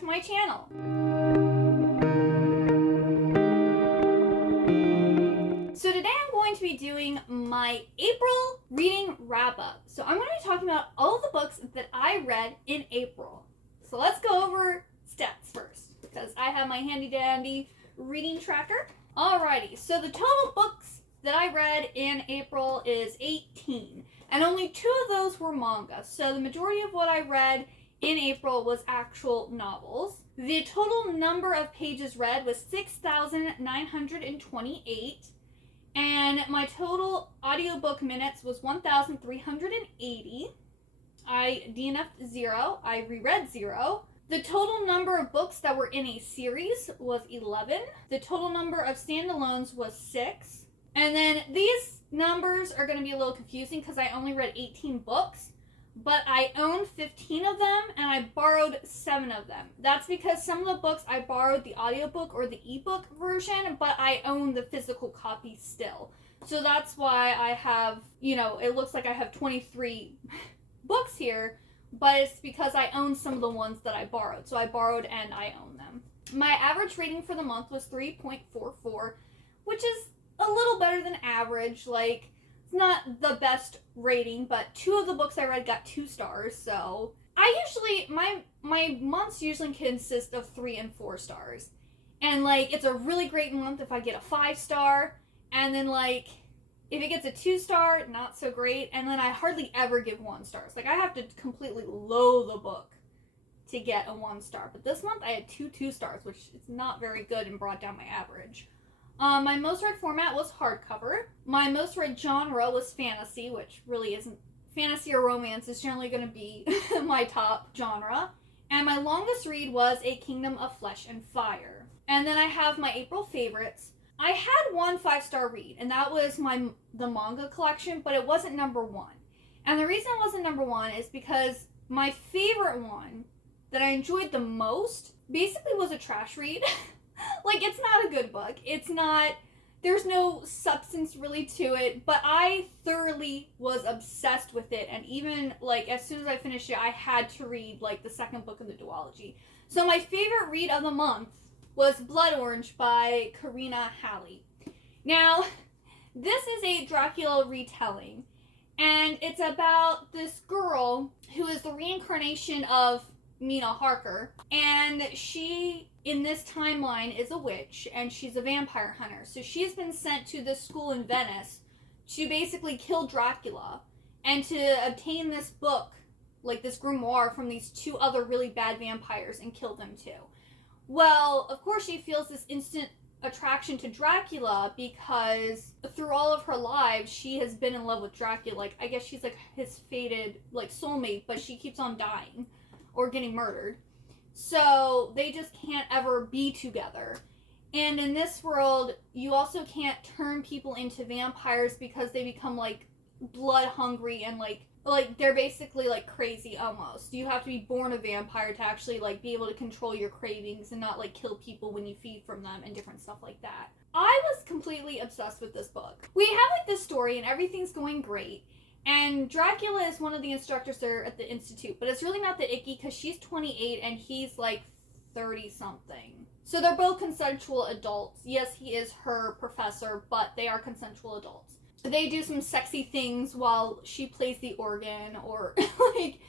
to my channel. So today I'm going to be doing my April reading wrap-up. So I'm going to be talking about all of the books that I read in April. So let's go over stats first, because I have my handy-dandy reading tracker. Alrighty, so the total books that I read in April is 18, and only 2 of those were manga. So the majority of what I read in April was actual novels. The total number of pages read was 6,928, and my total audiobook minutes was 1,380. I DNF'd 0. I reread 0. The total number of books that were in a series was 11. The total number of standalones was 6. And then these numbers are going to be a little confusing because I only read 18 books, but I owned 15 of them and I borrowed 7 of them. That's because some of the books I borrowed the audiobook or the ebook version, but I own the physical copy still. So that's why I have, it looks like I have 23 books here, but it's because I own some of the ones that I borrowed. So I borrowed and I own them. My average rating for the month was 3.44, which is a little better than average. Like, it's not the best rating, but 2 of the books I read got 2 stars. So I usually, my months usually consist of 3 and 4 stars. And like, it's a really great month if I get a 5-star, and then like, if it gets a 2-star, not so great, and then I hardly ever give 1 stars. Like, I have to completely loathe the book to get a 1-star. But this month I had 2 2-stars, which is not very good and brought down my average. My most read format was hardcover. My most read genre was fantasy, which really isn't. Fantasy or romance is generally going to be my top genre. And my longest read was A Kingdom of Flesh and Fire. And then I have my April favorites. I had 1 5-star read, and that was the manga collection, but it wasn't number 1. And the reason it wasn't number 1 is because my favorite one that I enjoyed the most basically was a trash read. Like, it's not a good book. There's no substance really to it, but I thoroughly was obsessed with it, and even, like, as soon as I finished it, I had to read, like, the second book in the duology. So my favorite read of the month was Blood Orange by Karina Halley. Now, this is a Dracula retelling, and it's about this girl who is the reincarnation of Mina Harker, and she, in this timeline, is a witch, and she's a vampire hunter. So she's been sent to this school in Venice to basically kill Dracula, and to obtain this book, like this grimoire, from these 2 other really bad vampires and kill them too. Well, of course she feels this instant attraction to Dracula because through all of her lives she has been in love with Dracula. Like, I guess she's like his fated, like, soulmate, but she keeps on dying or getting murdered. So they just can't ever be together. And in this world, you also can't turn people into vampires because they become like blood hungry and like they're basically like crazy almost. You have to be born a vampire to actually like be able to control your cravings and not like kill people when you feed from them and different stuff like that. I was completely obsessed with this book. We have like this story and everything's going great. And Dracula is one of the instructors there at the Institute, but it's really not that icky because she's 28 and he's like 30-something. So they're both consensual adults. Yes, he is her professor, but they are consensual adults. They do some sexy things while she plays the organ, or like,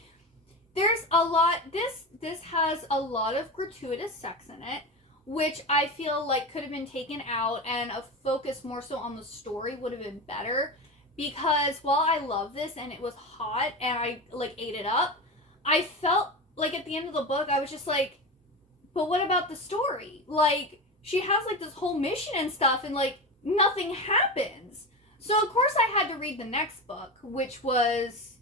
there's a lot. This has a lot of gratuitous sex in it, which I feel like could have been taken out, and a focus more so on the story would have been better. Because while I love this and it was hot and I like ate it up, I felt like at the end of the book I was just like, but what about the story? Like, she has like this whole mission and stuff and like nothing happens. So of course I had to read the next book, which was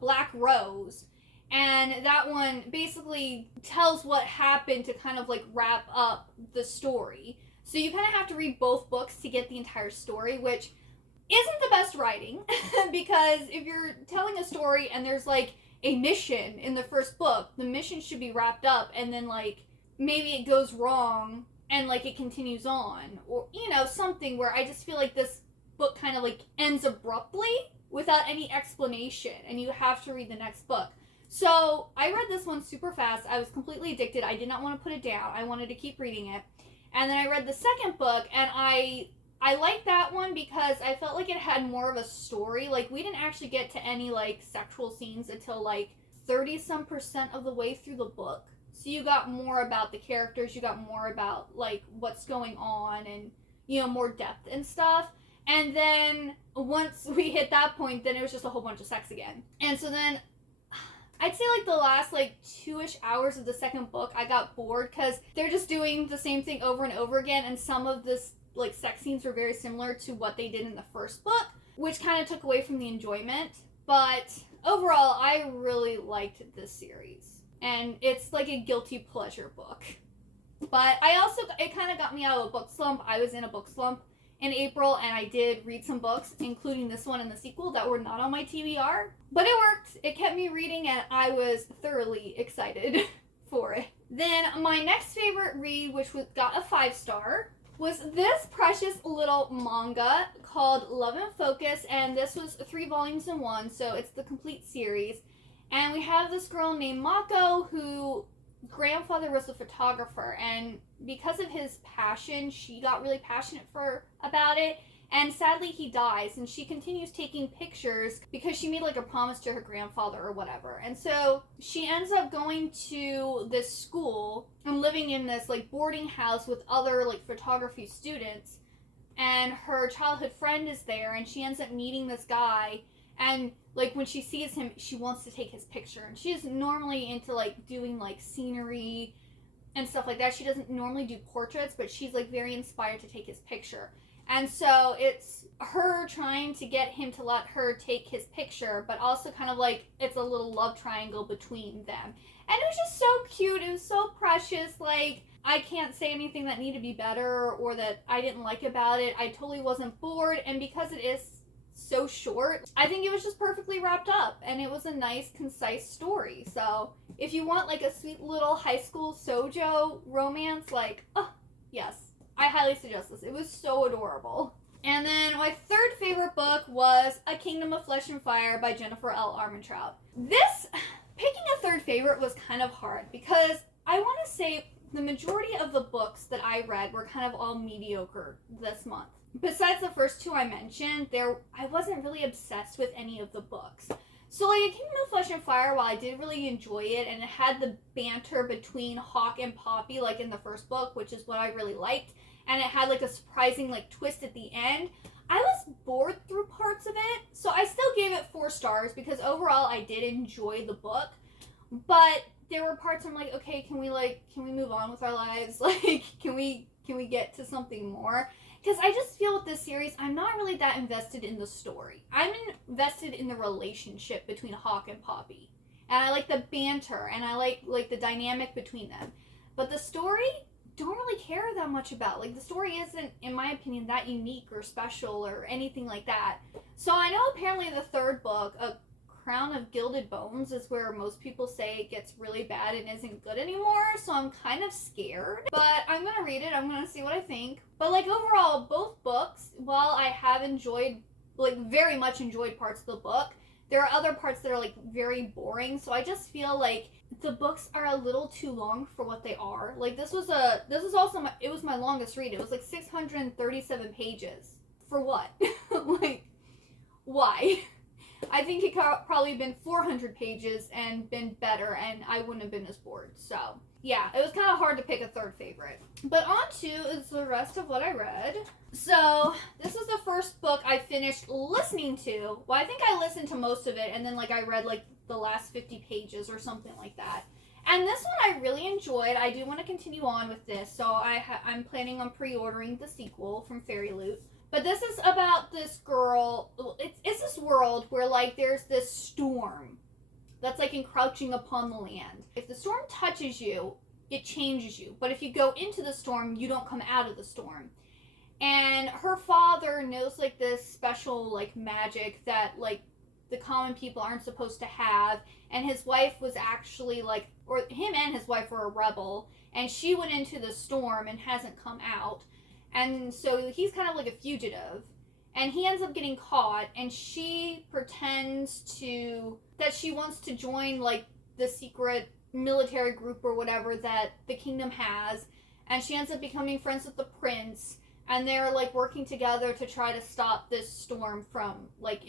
Black Rose. And that one basically tells what happened to kind of like wrap up the story. So you kind of have to read both books to get the entire story, which isn't the best writing because if you're telling a story and there's like a mission in the first book, the mission should be wrapped up and then like maybe it goes wrong and like it continues on, or something where I just feel like this book kind of like ends abruptly without any explanation and you have to read the next book. So I read this one super fast. I was completely addicted. I did not want to put it down. I wanted to keep reading it. And then I read the second book, and I liked that one because I felt like it had more of a story. Like, we didn't actually get to any, like, sexual scenes until, like, 30-some% of the way through the book. So you got more about the characters, you got more about, like, what's going on, and, you know, more depth and stuff. And then once we hit that point, then it was just a whole bunch of sex again. And so then I'd say like the last like 2-ish hours of the second book, I got bored because they're just doing the same thing over and over again, and some of this like sex scenes were very similar to what they did in the first book, which kind of took away from the enjoyment. But overall, I really liked this series, and it's like a guilty pleasure book. But it kind of got me out of a book slump. I was in a book slump in April, and I did read some books, including this one and the sequel, that were not on my TBR. But it worked. It kept me reading, and I was thoroughly excited for it. Then my next favorite read, which got a 5-star, was this precious little manga called Love and Focus, and this was 3 volumes in one, so it's the complete series. And we have this girl named Mako, who grandfather was a photographer, and because of his passion, she got really passionate about it, and sadly he dies, and she continues taking pictures because she made like a promise to her grandfather or whatever. And so she ends up going to this school and living in this like boarding house with other like photography students, and her childhood friend is there, and she ends up meeting this guy, and like when she sees him, she wants to take his picture. And she's normally into like doing like scenery and stuff like that. She doesn't normally do portraits, but she's like very inspired to take his picture. And so it's her trying to get him to let her take his picture, but also kind of like it's a little love triangle between them. And it was just so cute. It was so precious. Like, I can't say anything that needed to be better or that I didn't like about it. I totally wasn't bored. And because it is so short, I think it was just perfectly wrapped up, and it was a nice, concise story. So if you want like a sweet little high school shoujo romance, like, oh yes, I highly suggest this. It was so adorable. And then my third favorite book was A Kingdom of Flesh and Fire by Jennifer L. Armentrout. Picking a third favorite was kind of hard because I want to say the majority of the books that I read were kind of all mediocre this month. Besides the first 2 I mentioned, I wasn't really obsessed with any of the books. So like A Kingdom of Flesh and Fire, while I did really enjoy it, and it had the banter between Hawk and Poppy like in the first book, which is what I really liked, and it had like a surprising like twist at the end, I was bored through parts of it. So I still gave it 4 stars because overall I did enjoy the book. But there were parts I'm like, okay, can we move on with our lives? Like, can we get to something more? Because I just feel with this series, I'm not really that invested in the story. I'm invested in the relationship between Hawk and Poppy. And I like the banter, and I like the dynamic between them. But the story, don't really care that much about. Like, the story isn't, in my opinion, that unique or special or anything like that. So I know apparently the third book, A Crown of Gilded Bones, is where most people say it gets really bad and isn't good anymore, so I'm kind of scared. But I'm gonna read it, I'm gonna see what I think. But like overall, both books, while I have enjoyed, like very much enjoyed parts of the book, there are other parts that are like very boring, so I just feel like the books are a little too long for what they are. Like it was my longest read. It was like 637 pages. For what? Like, why? I think it could probably been 400 pages and been better, and I wouldn't have been as bored. So yeah, it was kind of hard to pick a third favorite. But on to is the rest of what I read. So this is the first book I finished listening to. Well, I think I listened to most of it, and then like I read like the last 50 pages or something like that. And this one I really enjoyed. I do want to continue on with this, so I'm planning on pre-ordering the sequel from Fairy Loot. But this is about this girl. It's this world where like there's this storm that's like encroaching upon the land. If the storm touches you, it changes you. But if you go into the storm, you don't come out of the storm. And her father knows like this special like magic that like the common people aren't supposed to have. And his wife was actually like, or him and his wife were a rebel, and she went into the storm and hasn't come out. And so he's kind of like a fugitive, and he ends up getting caught, and she pretends that she wants to join like the secret military group or whatever that the kingdom has, and she ends up becoming friends with the prince, and they're like working together to try to stop this storm from like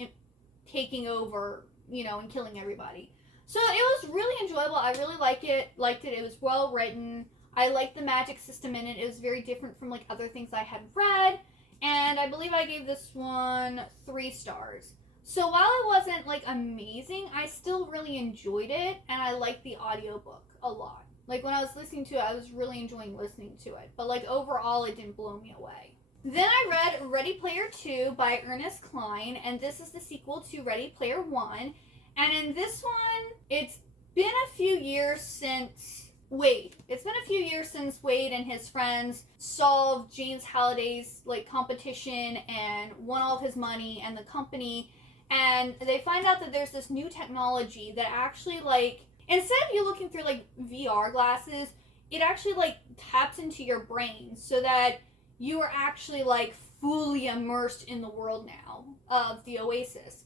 taking over, you know, and killing everybody. So it was really enjoyable. I really liked it. It was well written. I liked the magic system in it. It was very different from like other things I had read, and I believe I gave this one 3 stars. So while it wasn't like amazing, I still really enjoyed it, and I liked the audiobook a lot. Like when I was listening to it, I was really enjoying listening to it. But like overall, it didn't blow me away. Then I read Ready Player 2 by Ernest Cline, and this is the sequel to Ready Player 1. And in this one, it's been a few years since Wade. It's been a few years since Wade and his friends solved James Halliday's like competition and won all of his money and the company. And they find out that there's this new technology that actually like, instead of you looking through like VR glasses, it actually like taps into your brain so that you are actually like fully immersed in the world now of the Oasis.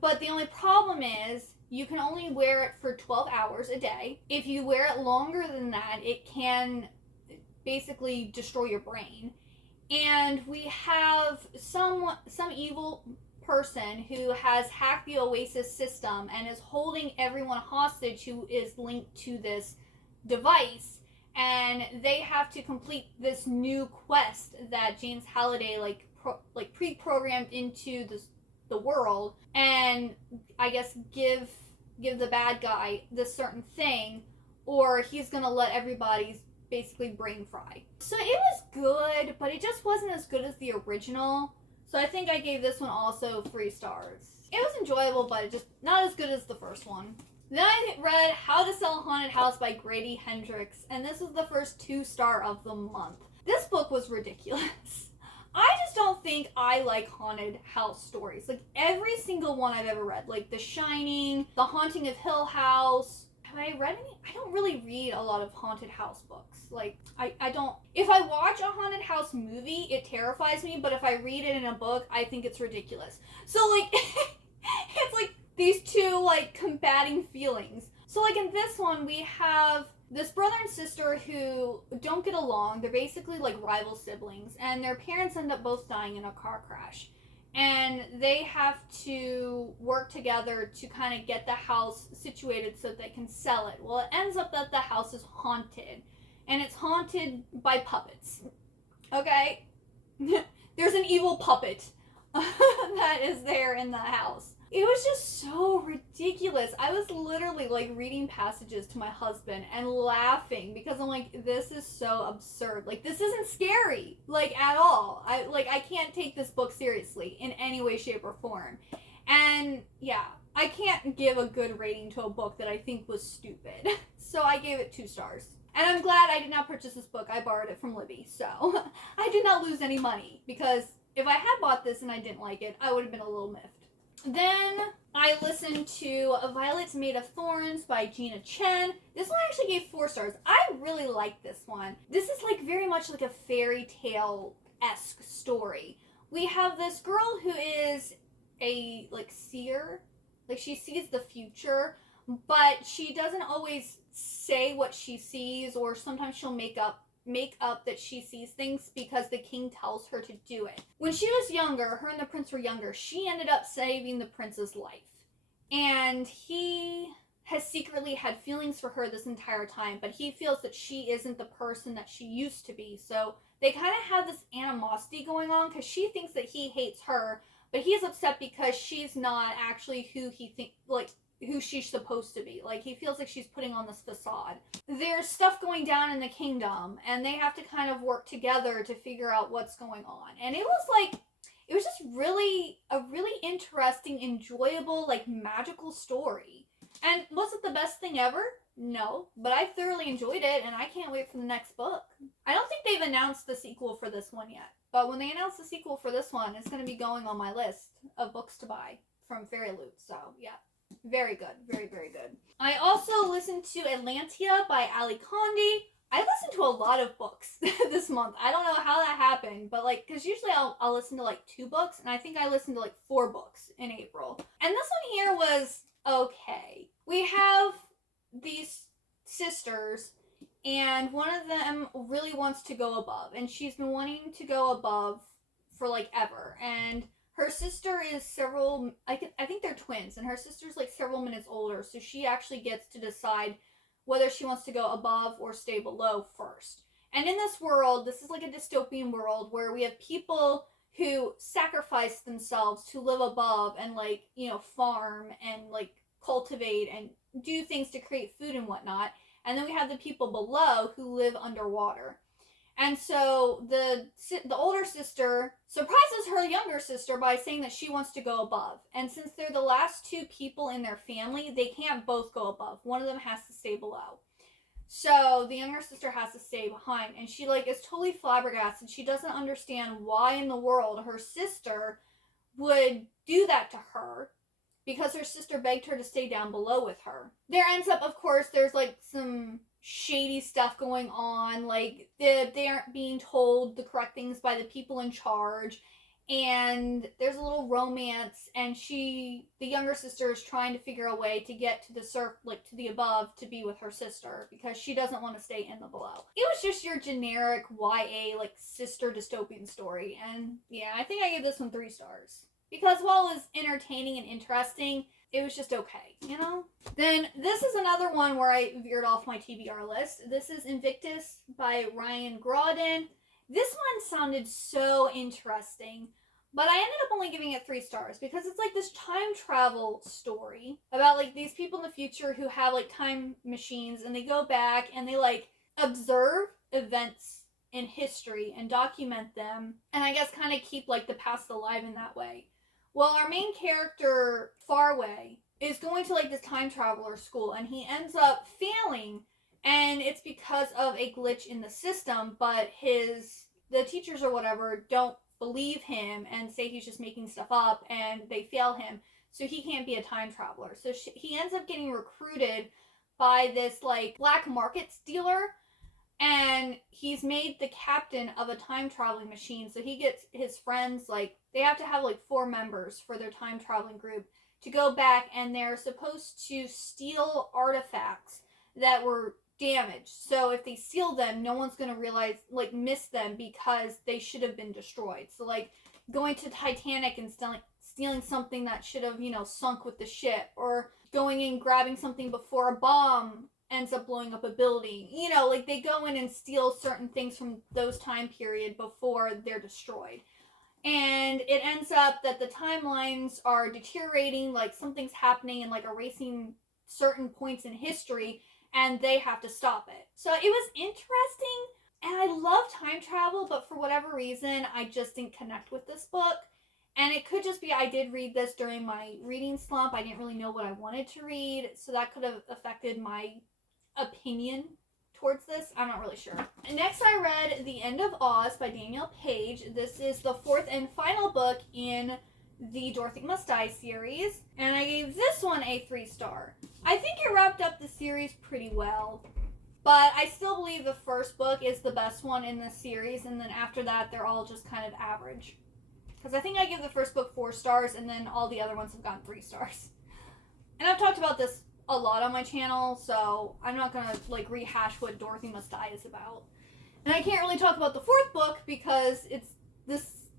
But the only problem is you can only wear it for 12 hours a day. If you wear it longer than that, it can basically destroy your brain. And we have some evil person who has hacked the Oasis system and is holding everyone hostage who is linked to this device, and they have to complete this new quest that James Halliday pre-programmed into the world, and I guess give the bad guy this certain thing, or he's gonna let everybody's basically brain fry. So it was good, but it just wasn't as good as the original. So I think I gave this one also 3 stars. It was enjoyable, but just not as good as the first one. Then I read How to Sell a Haunted House by Grady Hendrix, and this was the first 2-star of the month. This book was ridiculous. I just don't think I like haunted house stories. Like every single one I've ever read, like The Shining, The Haunting of Hill House. Have I read any? I don't really read a lot of haunted house books. Like, I don't. If I watch a haunted house movie, it terrifies me, but if I read it in a book, I think it's ridiculous. So, like, it's like these two, like, combating feelings. So, like, in this one, we have this brother and sister who don't get along. They're basically, like, rival siblings, and their parents end up both dying in a car crash. And they have to work together to kind of get the house situated so that they can sell it. Well, it ends up that the house is haunted. And it's haunted by puppets. Okay? There's an evil puppet that is there in the house. It was just so ridiculous. I was literally like reading passages to my husband and laughing because I'm like, this is so absurd. Like, this isn't scary, like, at all. I can't take this book seriously in any way, shape, or form. And yeah, I can't give a good rating to a book that I think was stupid. So I gave it 2 stars. And I'm glad I did not purchase this book. I borrowed it from Libby, so I did not lose any money because if I had bought this and I didn't like it, I would have been a little miffed. Then I listened to A Violet's Made of Thorns by Gina Chen. This one I actually gave 4 stars. I really like this one. This is like very much like a fairy tale-esque story. We have this girl who is a like seer. Like she sees the future, but she doesn't always say what she sees, or sometimes she'll make up that she sees things because the king tells her to do it. When she was younger, her and the prince were younger, she ended up saving the prince's life. And he has secretly had feelings for her this entire time, but he feels that she isn't the person that she used to be. So they kind of have this animosity going on because she thinks that he hates her, but he's upset because she's not actually who who she's supposed to be. Like, he feels like she's putting on this facade. There's stuff going down in the kingdom, and they have to kind of work together to figure out what's going on. And it was just really a really interesting, enjoyable, like, magical story. And was it the best thing ever? No, but I thoroughly enjoyed it, and I can't wait for the next book. I don't think they've announced the sequel for this one yet, but when they announce the sequel for this one, it's going to be going on my list of books to buy from Fairy Loot, so yeah. Very good. Very, very good. I also listened to Atlantia by Ali Condi. I listened to a lot of books this month. I don't know how that happened, but like, because usually I'll listen to like 2 books, and I think I listened to like 4 books in April. And this one here was okay. We have these sisters, and one of them really wants to go above, and she's been wanting to go above for like ever. And her sister is I think they're twins, and her sister's like several minutes older, so she actually gets to decide whether she wants to go above or stay below first. And in this world, this is like a dystopian world where we have people who sacrifice themselves to live above and like, you know, farm and like cultivate and do things to create food and whatnot. And then we have the people below who live underwater. And so the older sister surprises her younger sister by saying that she wants to go above. And since they're the last two people in their family, they can't both go above. One of them has to stay below. So the younger sister has to stay behind. And she like is totally flabbergasted. She doesn't understand why in the world her sister would do that to her, because her sister begged her to stay down below with her. There ends up, of course, there's like some shady stuff going on, like they aren't being told the correct things by the people in charge, and there's a little romance, and the younger sister is trying to figure a way to get to to the above to be with her sister, because she doesn't want to stay in the below. It was just your generic YA like sister dystopian story, and yeah, I think I gave this one 3 stars. Because while it was entertaining and interesting, it was just okay, you know? Then this is another one where I veered off my TBR list. This is Invictus by Ryan Grodin. This one sounded so interesting, but I ended up only giving it 3 stars because it's like this time travel story about like these people in the future who have like time machines, and they go back and they like observe events in history and document them, and I guess kind of keep like the past alive in that way. Well, our main character, Farway, is going to like this time traveler school, and he ends up failing, and it's because of a glitch in the system, but the teachers or whatever don't believe him and say he's just making stuff up, and they fail him, so he can't be a time traveler. So he ends up getting recruited by this like black market dealer, and he's made the captain of a time traveling machine. So he gets his friends, like they have to have like 4 members for their time traveling group to go back, and they're supposed to steal artifacts that were damaged. So if they steal them, no one's going to miss them, because they should have been destroyed. So like going to Titanic and stealing something that should have, sunk with the ship, or going in grabbing something before a bomb ends up blowing up a building. Like they go in and steal certain things from those time period before they're destroyed. And it ends up that the timelines are deteriorating, like something's happening and like erasing certain points in history, and they have to stop it. So it was interesting, and I love time travel, but for whatever reason, I just didn't connect with this book. And it could just be I did read this during my reading slump. I didn't really know what I wanted to read, so that could have affected my opinion towards this. I'm not really sure. Next, I read The End of Oz by Danielle Page. This is the 4th and final book in the Dorothy Must Die series, and I gave this one a 3 star. I think it wrapped up the series pretty well, but I still believe the first book is the best one in the series, and then after that, they're all just kind of average. Because I think I gave the first book 4 stars, and then all the other ones have gotten 3 stars. And I've talked about this a lot on my channel, so I'm not gonna rehash what Dorothy Must Die is about. And I can't really talk about the 4th book because it's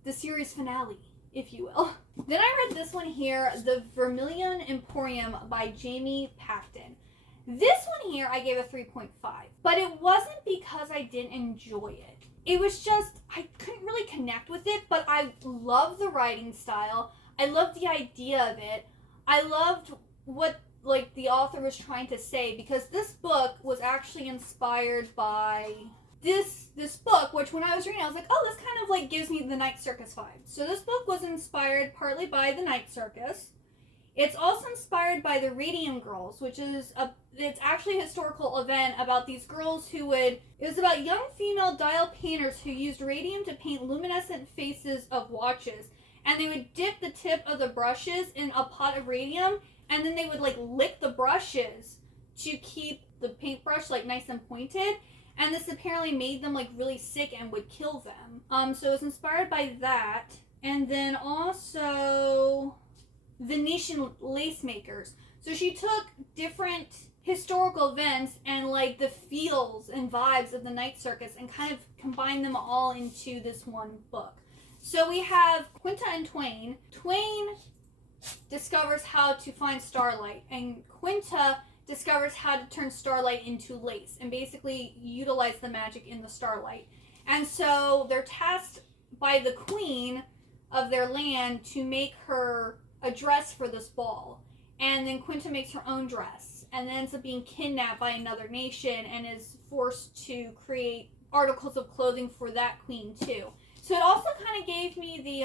the series finale, if you will. Then I read this one here, The Vermillion Emporium by Jamie Pacton. This one here I gave a 3.5, but it wasn't because I didn't enjoy it. It was just, I couldn't really connect with it, but I love the writing style. I loved the idea of it. I loved what the author was trying to say, because this book was actually inspired by this book, which when I was reading, I was like, oh, this kind of gives me the Night Circus vibe. So this book was inspired partly by the Night Circus. It's also inspired by the Radium Girls, which is it's actually a historical event about these girls it was about young female dial painters who used radium to paint luminescent faces of watches. And they would dip the tip of the brushes in a pot of radium, and then they would lick the brushes to keep the paintbrush nice and pointed. And this apparently made them really sick and would kill them. So it was inspired by that. And then also Venetian lace makers. So she took different historical events and like the feels and vibes of the night circus and kind of combine them all into this one book. So we have Quinta and Twain. Twain discovers how to find starlight, and Quinta discovers how to turn starlight into lace and basically utilize the magic in the starlight. And so they're tasked by the queen of their land to make her a dress for this ball. And then Quinta makes her own dress and then ends up being kidnapped by another nation and is forced to create articles of clothing for that queen too. So it also kind of gave me the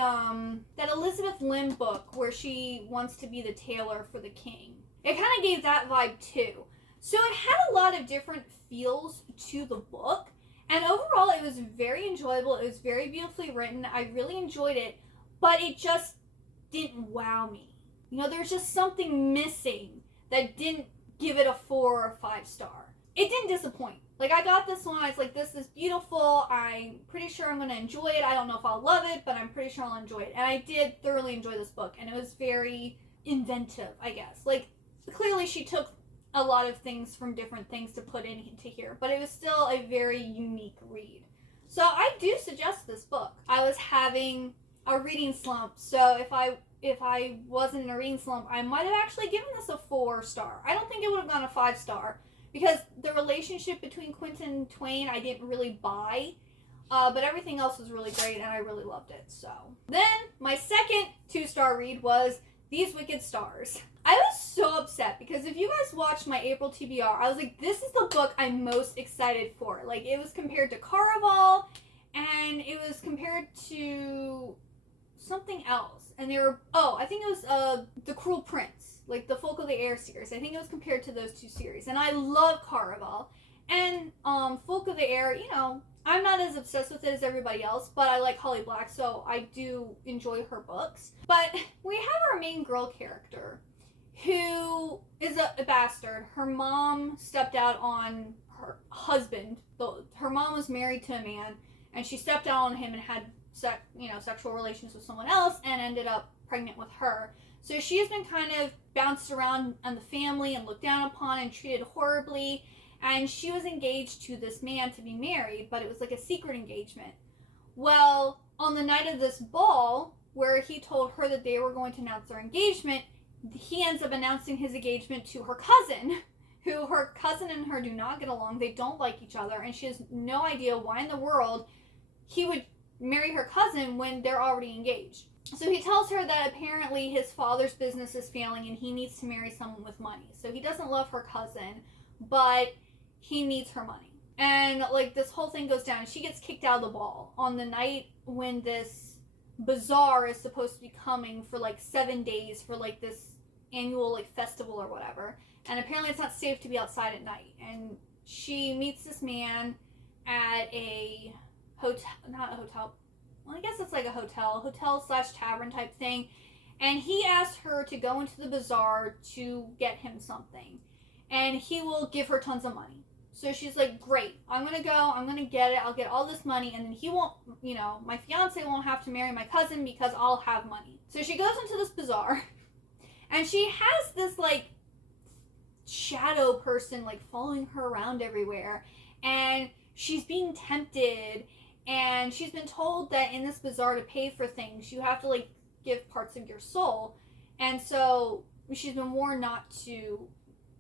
that Elizabeth Lim book where she wants to be the tailor for the king. It kind of gave that vibe too. So it had a lot of different feels to the book, and overall it was very enjoyable. It was very beautifully written. I really enjoyed it, but it just didn't wow me. You know, there's just something missing that didn't give it a 4 or 5 star. It didn't disappoint. Like, I got this one, I was like, this is beautiful, I'm pretty sure I'm going to enjoy it. I don't know if I'll love it, but I'm pretty sure I'll enjoy it. And I did thoroughly enjoy this book, and it was very inventive, I guess. Like, clearly she took a lot of things from different things to put into here, but it was still a very unique read. So I do suggest this book. I was having a reading slump, so if I wasn't in a reading slump, I might have actually given this a 4 star. I don't think it would have gone a 5 star, because the relationship between Quinta and Twain I didn't really buy, but everything else was really great and I really loved it. So then my second 2-star read was These Wicked Stars. I was so upset because if you guys watched my April TBR, I was like, this is the book I'm most excited for. Like, it was compared to Caraval and it was compared to something else, and they were, I think it was The Cruel Prince, like the Folk of the Air series. I think it was compared to those 2 series, and I love Caraval. And Folk of the Air, you know, I'm not as obsessed with it as everybody else, but I like Holly Black, so I do enjoy her books. But we have our main girl character who is a bastard. Her mom stepped out on her husband. Her mom was married to a man, and she stepped out on him and had sexual relations with someone else and ended up pregnant with her. So she has been kind of bounced around on the family and looked down upon and treated horribly. And she was engaged to this man to be married, but it was like a secret engagement. Well, on the night of this ball, where he told her that they were going to announce their engagement, he ends up announcing his engagement to her cousin, who her cousin and her do not get along. They don't like each other, and she has no idea why in the world he would marry her cousin when they're already engaged. So he tells her that apparently his father's business is failing and he needs to marry someone with money. So he doesn't love her cousin, but he needs her money. And like this whole thing goes down. She gets kicked out of the ball on the night when this bazaar is supposed to be coming for like 7 days for like this annual like festival or whatever. And apparently it's not safe to be outside at night. And she meets this man at a hotel, not a hotel, well, I guess it's like a hotel/tavern type thing. And he asks her to go into the bazaar to get him something. And he will give her tons of money. So she's like, great, I'm going to go, I'm going to get it, I'll get all this money, and then he won't, my fiance won't have to marry my cousin because I'll have money. So she goes into this bazaar, and she has this, like, shadow person, like, following her around everywhere, and she's being tempted, and she's been told that in this bazaar to pay for things, you have to, like, give parts of your soul, and so she's been warned not to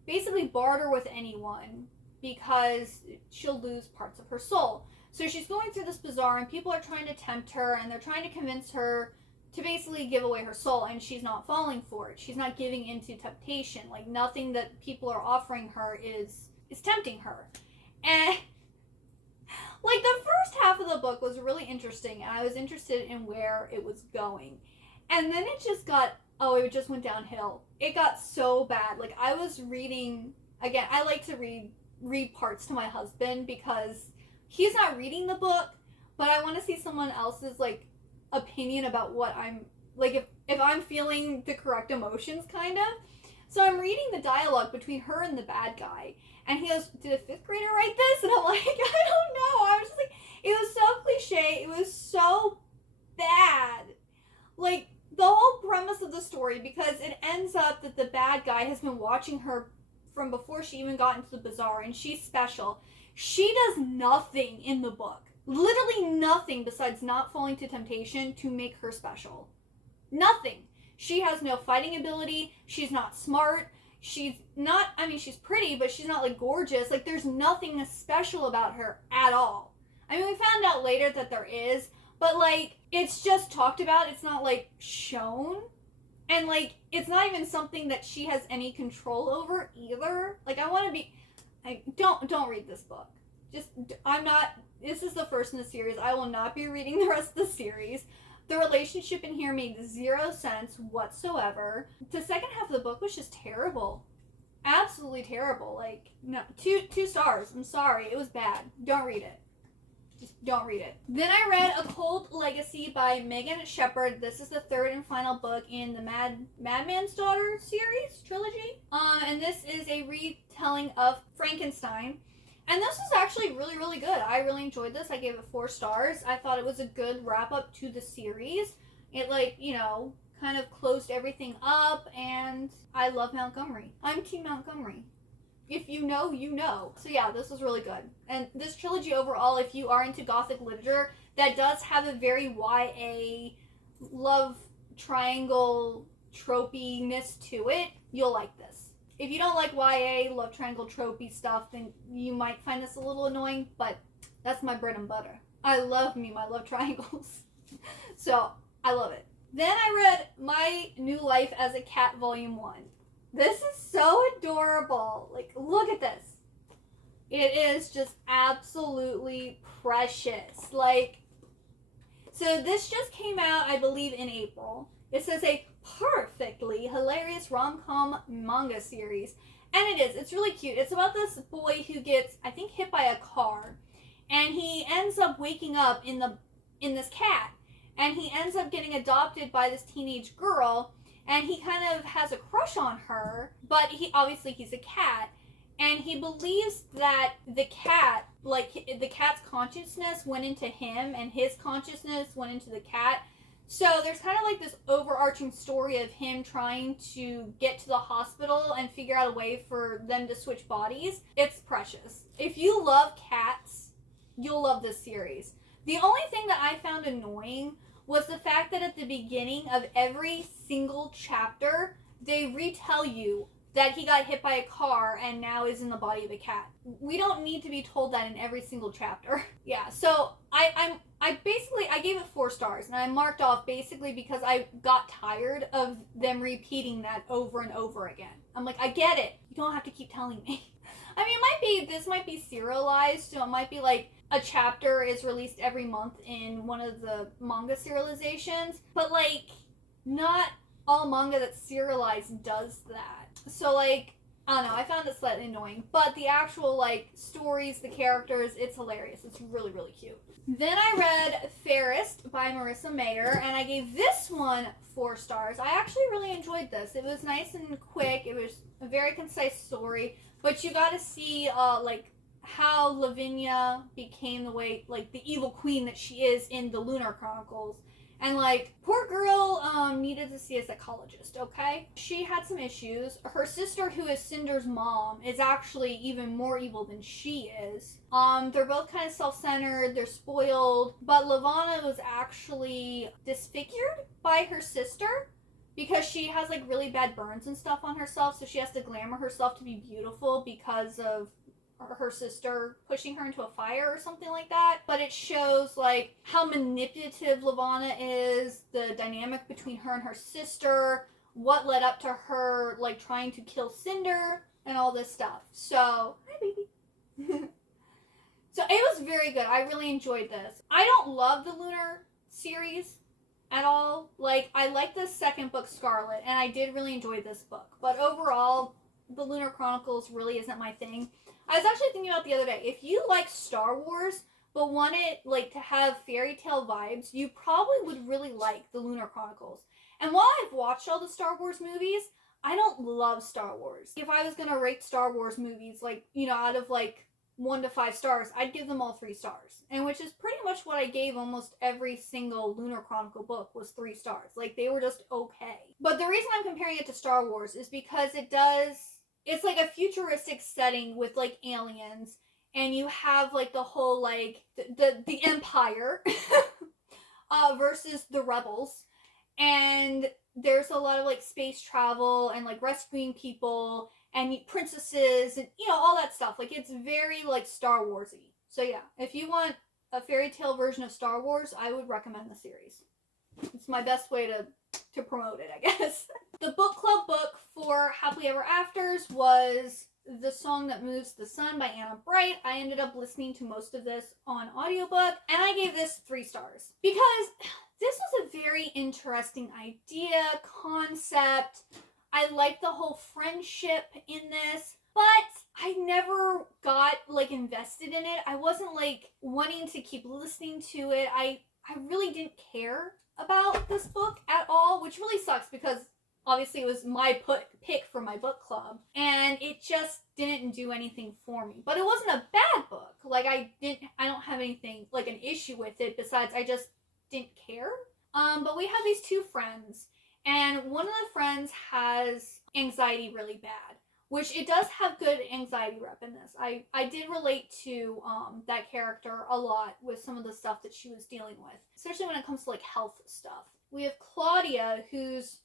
basically barter with anyone because she'll lose parts of her soul. So she's going through this bazaar and people are trying to tempt her and they're trying to convince her to basically give away her soul, and she's not falling for it. She's not giving into temptation. Like, nothing that people are offering her is tempting her. And like the first half of the book was really interesting and I was interested in where it was going. And then it just went downhill. It got so bad. Like, I was reading, again, I like to read parts to my husband because he's not reading the book, but I want to see someone else's, like, opinion about what I'm, like, if I'm feeling the correct emotions, kind of. So I'm reading the dialogue between her and the bad guy, and he goes, did a 5th grader write this? And I'm like, I don't know. I was just like, it was so cliche. It was so bad. Like, the whole premise of the story, because it ends up that the bad guy has been watching her from before she even got into the bazaar, and she's special. She does nothing in the book. Literally nothing besides not falling to temptation to make her special. Nothing. She has no fighting ability. She's not smart. She's not, I mean, she's pretty, but she's not, like, gorgeous. Like, there's nothing special about her at all. I mean, we found out later that there is, but, like, it's just talked about. It's not, like, shown. And, like, it's not even something that she has any control over either. Like, I want to be... Don't read this book. This is the first in the series. I will not be reading the rest of the series. The relationship in here made zero sense whatsoever. The second half of the book was just terrible. Absolutely terrible. Like, no, two stars. I'm sorry. It was bad. Don't read it. Just don't read it. Then I read A Cold Legacy by Megan Shepherd. This is the third and final book in the Madman's Daughter series, trilogy. And this is a retelling of Frankenstein. And this is actually really, really good. I really enjoyed this. I gave it 4 stars. I thought it was a good wrap-up to the series. It, like, you know, kind of closed everything up, and I love Montgomery. I'm Team Montgomery. If you know, you know. So yeah, this was really good. And this trilogy overall, if you are into Gothic literature, that does have a very YA love triangle tropiness to it, you'll like this. If you don't like YA, love triangle tropey stuff, then you might find this a little annoying, but that's my bread and butter. I love my love triangles. So, I love it. Then I read My New Life as a Cat Volume 1. This is so adorable. Like, look at this. It is just absolutely precious. Like, so this just came out, I believe, in April. It says a perfectly hilarious rom-com manga series. And it is. It's really cute. It's about this boy who gets, I think, hit by a car. And he ends up waking up in this cat. And he ends up getting adopted by this teenage girl. And he kind of has a crush on her. But he's a cat. And he believes that the cat, like, the cat's consciousness went into him. And his consciousness went into the cat. So there's kind of like this overarching story of him trying to get to the hospital and figure out a way for them to switch bodies. It's precious. If you love cats, you'll love this series. The only thing that I found annoying was the fact that at the beginning of every single chapter, they retell you that he got hit by a car and now is in the body of a cat. We don't need to be told that in every single chapter. Yeah, so I gave it 4 stars, and I marked off basically because I got tired of them repeating that over and over again. I'm like, I get it. You don't have to keep telling me. I mean, this might be serialized, so it might be like a chapter is released every month in one of the manga serializations, but like, not all manga that's serialized does that. So like, I don't know, I found it slightly annoying, but the actual like stories, the characters, it's hilarious. It's really, really cute. Then I read Fairest by Marissa Mayer, and I gave this one 4 stars. I actually really enjoyed this. It was nice and quick. It was a very concise story, but you got to see like how Lavinia became the way, like, the evil queen that she is in the Lunar Chronicles. And, like, poor girl needed to see a psychologist, okay? She had some issues. Her sister, who is Cinder's mom, is actually even more evil than she is. They're both kind of self-centered. They're spoiled. But Lavanna was actually disfigured by her sister because she has, like, really bad burns and stuff on herself. So she has to glamour herself to be beautiful because of her sister pushing her into a fire or something like that. But it shows like how manipulative Lavanna is, the dynamic between her and her sister, what led up to her like trying to kill Cinder, and all this stuff. So, hi baby. So it was very good. I really enjoyed this. I don't love the Lunar series at all. Like, I like the second book, Scarlet, and I did really enjoy this book. But overall, the Lunar Chronicles really isn't my thing. I was actually thinking about the other day, if you like Star Wars, but wanted like to have fairy tale vibes, you probably would really like the Lunar Chronicles. And while I've watched all the Star Wars movies, I don't love Star Wars. If I was going to rate Star Wars movies, like, you know, out of like 1 to 5 stars, I'd give them all 3 stars. And which is pretty much what I gave almost every single Lunar Chronicle book, was 3 stars. Like, they were just okay. But the reason I'm comparing it to Star Wars is because it it's like a futuristic setting with like aliens, and you have like the whole like the Empire versus the rebels, and there's a lot of like space travel and like rescuing people and princesses and all that stuff. Like it's very like Star Warsy. So yeah, if you want a fairy tale version of Star Wars, I would recommend the series. It's my best way to promote it, I guess. The book club book for Happily Ever Afters was The Song That Moves the Sun by Anna Bright. I ended up listening to most of this on audiobook, and I gave this 3 stars because this was a very interesting idea, concept. I liked the whole friendship in this, but I never got like invested in it. I wasn't like wanting to keep listening to it. I really didn't care about this book at all, which really sucks because obviously it was my pick for my book club, and it just didn't do anything for me. But it wasn't a bad book. Like I don't have anything like an issue with it besides I just didn't care. But we have these 2 friends, and one of the friends has anxiety really bad, which it does have good anxiety rep in this. I did relate to that character a lot with some of the stuff that she was dealing with, especially when it comes to like health stuff. We have Claudia, who's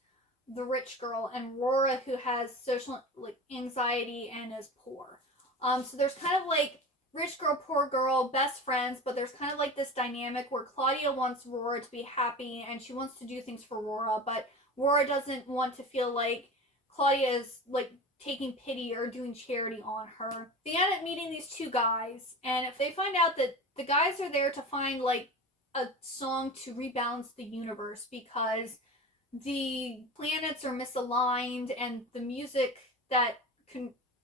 the rich girl, and Rora, who has social like anxiety and is poor. So there's kind of like rich girl, poor girl, best friends, but there's kind of like this dynamic where Claudia wants Rora to be happy and she wants to do things for Rora, but Rora doesn't want to feel like Claudia is like taking pity or doing charity on her. They end up meeting these 2 guys, and if they find out that the guys are there to find like a song to rebalance the universe because the planets are misaligned and the music that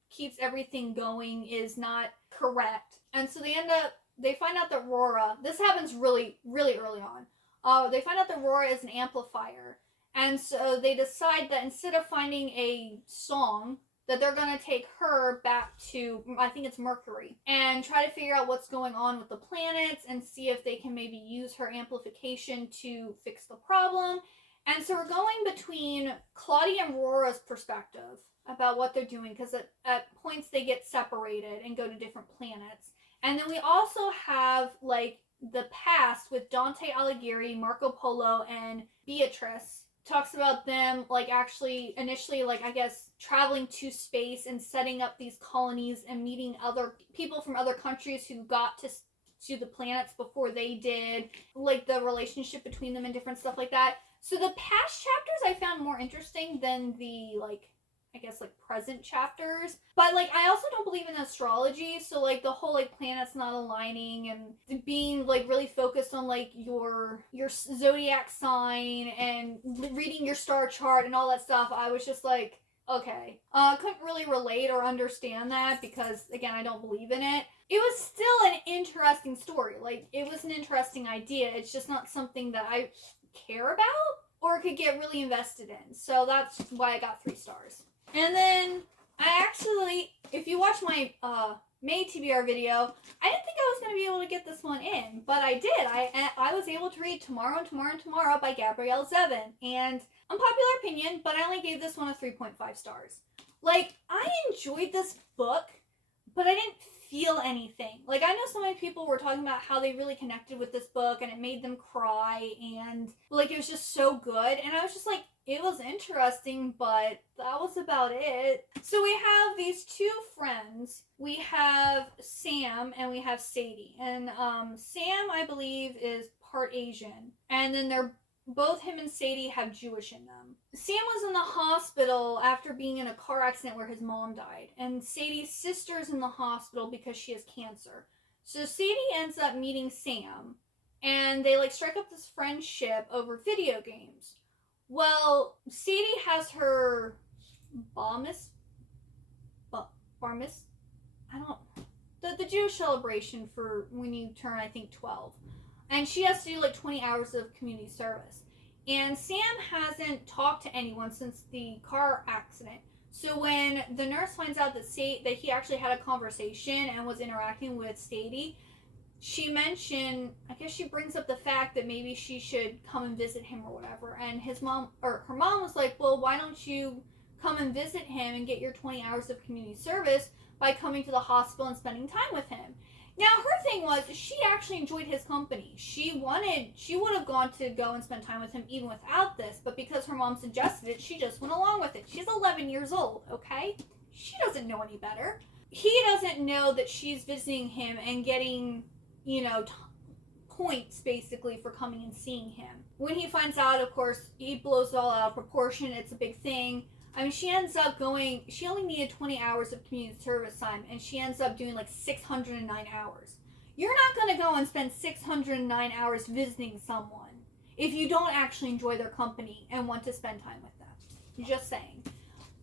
keeps everything going is not correct. And so they find out that Rora, this happens really, really early on. They find out that Rora is an amplifier. And so they decide that instead of finding a song, that they're going to take her back to, I think it's Mercury, and try to figure out what's going on with the planets and see if they can maybe use her amplification to fix the problem. And so we're going between Claudia and Rora's perspective about what they're doing, because at points they get separated and go to different planets. And then we also have like the past with Dante Alighieri, Marco Polo, and Beatrice. Talks about them like actually initially like I guess traveling to space and setting up these colonies and meeting other people from other countries who got to the planets before they did, like the relationship between them and different stuff like that. So the past chapters I found more interesting than the like I guess like present chapters. But like I also don't believe in astrology, so like the whole like planets not aligning and being like really focused on like your zodiac sign and reading your star chart and all that stuff, I was just like, okay. Couldn't really relate or understand that because again I don't believe in it. It was still an interesting story. Like it was an interesting idea. It's just not something that I care about or could get really invested in. So that's why I got 3 stars. And then I actually, if you watch my May TBR video, I didn't think I was going to be able to get this one in, but I did. I was able to read Tomorrow and Tomorrow and Tomorrow by Gabrielle Zevin, and unpopular opinion, but I only gave this one a 3.5 stars. Like, I enjoyed this book, but I didn't feel anything. Like, I know so many people were talking about how they really connected with this book, and it made them cry, and, like, it was just so good, and I was just like, it was interesting, but that was about it. So we have these 2 friends. We have Sam and we have Sadie. And Sam, I believe, is part Asian. And then both him and Sadie have Jewish in them. Sam was in the hospital after being in a car accident where his mom died. And Sadie's sister's in the hospital because she has cancer. So Sadie ends up meeting Sam. And they like strike up this friendship over video games. Well, Sadie has her bar mitzvah, the Jewish celebration for when you turn, I think, 12. And she has to do like 20 hours of community service. And Sam hasn't talked to anyone since the car accident. So when the nurse finds out that he actually had a conversation and was interacting with Sadie, she mentioned, I guess she brings up the fact that maybe she should come and visit him or whatever. And her mom was like, well, why don't you come and visit him and get your 20 hours of community service by coming to the hospital and spending time with him. Now, her thing was, she actually enjoyed his company. She would have gone to go and spend time with him even without this, but because her mom suggested it, she just went along with it. She's 11 years old, okay? She doesn't know any better. He doesn't know that she's visiting him and getting, points, basically, for coming and seeing him. When he finds out, of course, he blows it all out of proportion. It's a big thing. I mean, she ends up going, she only needed 20 hours of community service time, and she ends up doing like 609 hours. You're not going to go and spend 609 hours visiting someone if you don't actually enjoy their company and want to spend time with them. Just saying.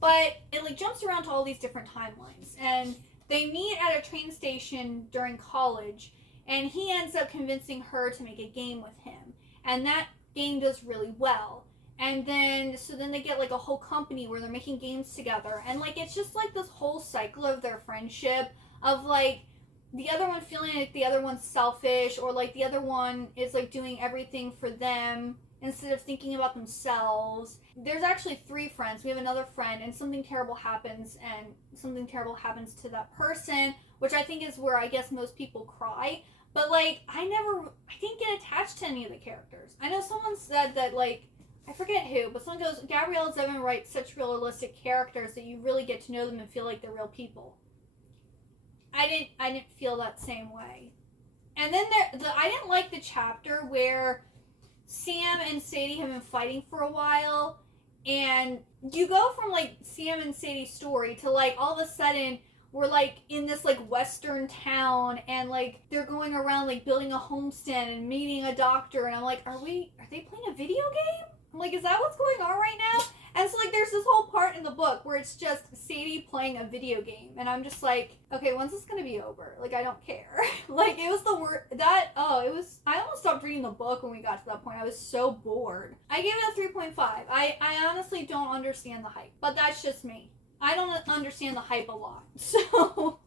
But it like jumps around to all these different timelines, and they meet at a train station during college, and he ends up convincing her to make a game with him, and that game does really well. And then, so then they get like a whole company where they're making games together. And like, it's just like this whole cycle of their friendship of like the other one feeling like the other one's selfish, or like the other one is like doing everything for them instead of thinking about themselves. There's actually 3 friends. We have another friend, and something terrible happens, and something terrible happens to that person, which I think is where I guess most people cry. But like, I didn't get attached to any of the characters. I know someone said that like, I forget who, but someone goes, Gabrielle Zevin writes such realistic characters that you really get to know them and feel like they're real people. I didn't feel that same way. And then I didn't like the chapter where Sam and Sadie have been fighting for a while, and you go from like Sam and Sadie's story to like all of a sudden we're like in this like western town, and like they're going around like building a homestead and meeting a doctor, and I'm like, are they playing a video game? I'm like, is that what's going on right now? And so like there's this whole part in the book where it's just Sadie playing a video game, and I'm just like, okay, when's this gonna be over? Like, I don't care. Like, it was the word that I almost stopped reading the book when we got to that point. I was so bored. I gave it a 3.5. I honestly don't understand the hype, but that's just me. I don't understand the hype a lot. So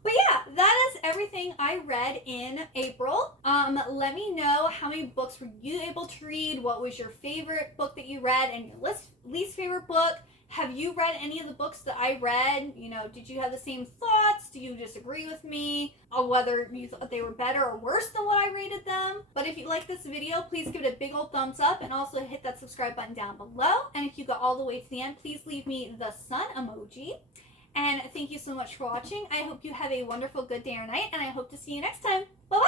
but yeah, that is everything I read in April. Let me know how many books were you able to read. What was your favorite book that you read, and your least favorite book? Have you read any of the books that I read? Did you have the same thoughts? Do you disagree with me? Or whether you thought they were better or worse than what I rated them? But if you like this video, please give it a big old thumbs up, and also hit that subscribe button down below. And if you got all the way to the end, please leave me the sun emoji. And thank you so much for watching. I hope you have a wonderful good day or night, and I hope to see you next time. Bye-bye!